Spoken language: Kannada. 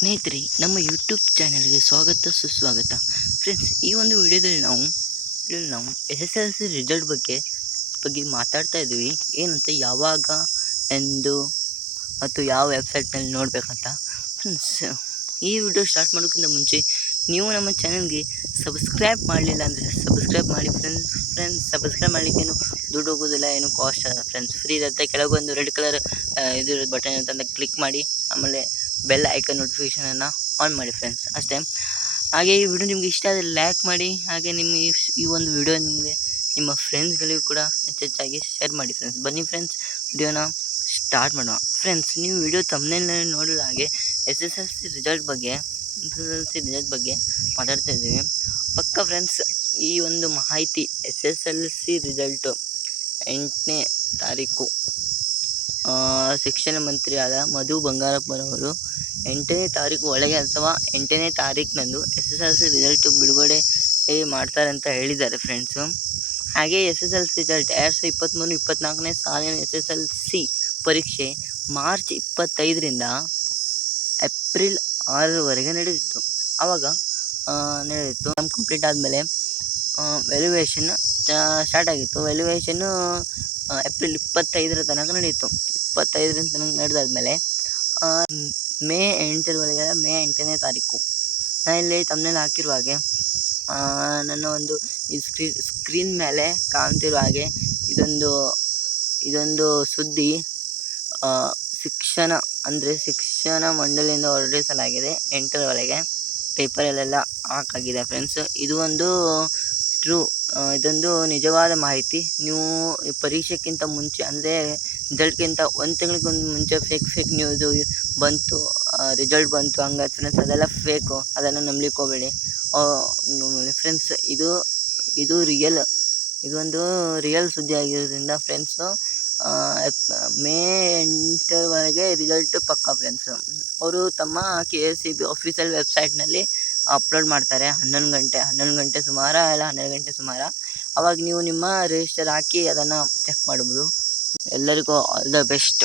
ಸ್ನೇಹಿತರೆ, ನಮ್ಮ ಯೂಟ್ಯೂಬ್ ಚಾನಲ್ಗೆ ಸ್ವಾಗತ ಸುಸ್ವಾಗತ. ಫ್ರೆಂಡ್ಸ್, ಈ ಒಂದು ವಿಡಿಯೋದಲ್ಲಿ ನಾವು SSLC ರಿಸಲ್ಟ್ ಬಗ್ಗೆ ಮಾತಾಡ್ತಾ ಇದ್ದೀವಿ. ಏನಂತ, ಯಾವಾಗ, ಎಂದು ಮತ್ತು ಯಾವ ವೆಬ್ಸೈಟ್ನಲ್ಲಿ ನೋಡಬೇಕಂತ. ಫ್ರೆಂಡ್ಸ್, ಈ ವಿಡಿಯೋ ಸ್ಟಾರ್ಟ್ ಮಾಡೋಕ್ಕಿಂತ ಮುಂಚೆ ನೀವು ನಮ್ಮ ಚಾನಲ್ಗೆ ಸಬ್ಸ್ಕ್ರೈಬ್ ಮಾಡಲಿಲ್ಲ ಅಂದರೆ ಸಬ್ಸ್ಕ್ರೈಬ್ ಮಾಡಿ ಫ್ರೆಂಡ್ಸ್. ಸಬ್ಸ್ಕ್ರೈಬ್ ಮಾಡಲಿಕ್ಕೇನು ದುಡ್ಡು ಹೋಗೋದಿಲ್ಲ, ಏನು ಕಾಸ್ಟ್ ಅಲ್ಲ ಫ್ರೆಂಡ್ಸ್, ಫ್ರೀ ಇರುತ್ತೆ. ಕೆಳಗೊಂದು ರೆಡ್ ಕಲರ್ ಇದು ಬಟನ್ ಅಂತಂದು ಕ್ಲಿಕ್ ಮಾಡಿ, ಆಮೇಲೆ ಬೆಲ್ ಐಕನ್ ನೋಟಿಫಿಕೇಷನನ್ನು ಆನ್ ಮಾಡಿ ಫ್ರೆಂಡ್ಸ್, ಅಷ್ಟೇ. ಹಾಗೆ ಈ ವಿಡಿಯೋ ನಿಮಗೆ ಇಷ್ಟ ಆದರೆ ಲೈಕ್ ಮಾಡಿ. ಹಾಗೆ ಈ ಒಂದು ವಿಡಿಯೋ ನಿಮಗೆ ನಿಮ್ಮ ಫ್ರೆಂಡ್ಸ್ಗಳಿಗೂ ಕೂಡ ಹೆಚ್ಚೆಚ್ಚಾಗಿ ಶೇರ್ ಮಾಡಿ ಫ್ರೆಂಡ್ಸ್. ಬನ್ನಿ ಫ್ರೆಂಡ್ಸ್, ವಿಡಿಯೋನ ಸ್ಟಾರ್ಟ್ ಮಾಡೋಣ. ಫ್ರೆಂಡ್ಸ್, ನೀವು ವಿಡಿಯೋ ತಮ್ಮನೇಲಿ ನೋಡಿದ ಹಾಗೆ SSLC ರಿಸಲ್ಟ್ ಬಗ್ಗೆ ಮಾತಾಡ್ತಾ ಇದ್ದೀವಿ. ಪಕ್ಕ ಫ್ರೆಂಡ್ಸ್, ಈ ಒಂದು ಮಾಹಿತಿ SSLC ರಿಸಲ್ಟು 8ನೇ ತಾರೀಕು ಶಿಕ್ಷಣ ಮಂತ್ರಿಯಾದ ಮಧು ಬಂಗಾರಪ್ಪನವರು 8ನೇ ತಾರೀಕು ಒಳಗೆ ಅಥವಾ 8ನೇ ತಾರೀಕಿನಂದು SSLC ರಿಸಲ್ಟ್ ಬಿಡುಗಡೆ ಮಾಡ್ತಾರೆ ಅಂತ ಹೇಳಿದ್ದಾರೆ ಫ್ರೆಂಡ್ಸು. ಹಾಗೆ SSLC ರಿಸಲ್ಟ್ 2023-24ನೇ ಸಾಲಿನ SSLC ಪರೀಕ್ಷೆ ಮಾರ್ಚ್ 25ರಿಂದ ಏಪ್ರಿಲ್ 6ರವರೆಗೆ ನಡೆದಿತ್ತು. ಆವಾಗ ಕಂಪ್ಲೀಟ್ ಆದಮೇಲೆ ವ್ಯಾಲ್ಯೂಯೇಷನ್ ಸ್ಟಾರ್ಟ್ ಆಗಿತ್ತು. ವ್ಯಾಲ್ಯೂಯೇಷನ್ನು ಏಪ್ರಿಲ್ 25ರ ತನಕ ನಡೆಯಿತು. 25ರ ತನಕ ನಡೆದಾದ್ಮೇಲೆ ಮೇ 8ನೇ ತಾರೀಕು ನಾನು ಇಲ್ಲಿ ತಮ್ಮನೇಲಿ ಹಾಕಿರುವ ಹಾಗೆ, ನನ್ನ ಒಂದು ಈ ಸ್ಕ್ರೀನ್ ಮೇಲೆ ಕಾಣ್ತಿರೋ ಹಾಗೆ ಇದೊಂದು ಸುದ್ದಿ ಶಿಕ್ಷಣ ಮಂಡಳಿಯಿಂದ ಹೊರಡಿಸಲಾಗಿದೆ. 8ರವರೆಗೆ ಪೇಪರಲ್ಲೆಲ್ಲ ಹಾಕಾಗಿದೆ ಫ್ರೆಂಡ್ಸ್. ಇದು ಒಂದು ಇದೊಂದು ನಿಜವಾದ ಮಾಹಿತಿ. ನೀವು ಪರೀಕ್ಷೆಗಿಂತ ಮುಂಚೆ, ಅಂದರೆ ರಿಸಲ್ಟ್ಗಿಂತ ಒಂದು ತಿಂಗಳಿಗೊಂದು ಮುಂಚೆ ಫೇಕ್ ನ್ಯೂಸು ಬಂತು, ರಿಸಲ್ಟ್ ಬಂತು ಹಂಗಾಯ್ತು ಫ್ರೆಂಡ್ಸ್, ಅದೆಲ್ಲ ಫೇಕು. ಅದನ್ನು ನಂಬಲಿಕ್ಕೆ ಹೋಗಬೇಡಿ ಫ್ರೆಂಡ್ಸ್. ಇದು ಇದೊಂದು ರಿಯಲ್ ಸುದ್ದಿ ಆಗಿರೋದ್ರಿಂದ ಫ್ರೆಂಡ್ಸು, ಮೇ 8ರವರೆಗೆ ರಿಸಲ್ಟ್ ಪಕ್ಕ ಫ್ರೆಂಡ್ಸು. ಅವರು ತಮ್ಮ KSEB ಆಫೀಷಿಯಲ್ ವೆಬ್ಸೈಟ್ನಲ್ಲಿ ಅಪ್ಲೋಡ್ ಮಾಡ್ತಾರೆ 11 ಗಂಟೆ ಸುಮಾರು, ಇಲ್ಲ 12 ಗಂಟೆ ಸುಮಾರು. ಅವಾಗ ನೀವು ನಿಮ್ಮ ರಿಜಿಸ್ಟರ್ ಹಾಕಿ ಅದನ್ನು ಚೆಕ್ ಮಾಡ್ಬೋದು. ಎಲ್ಲರಿಗೂ ಆಲ್ ದ ಬೆಸ್ಟ್.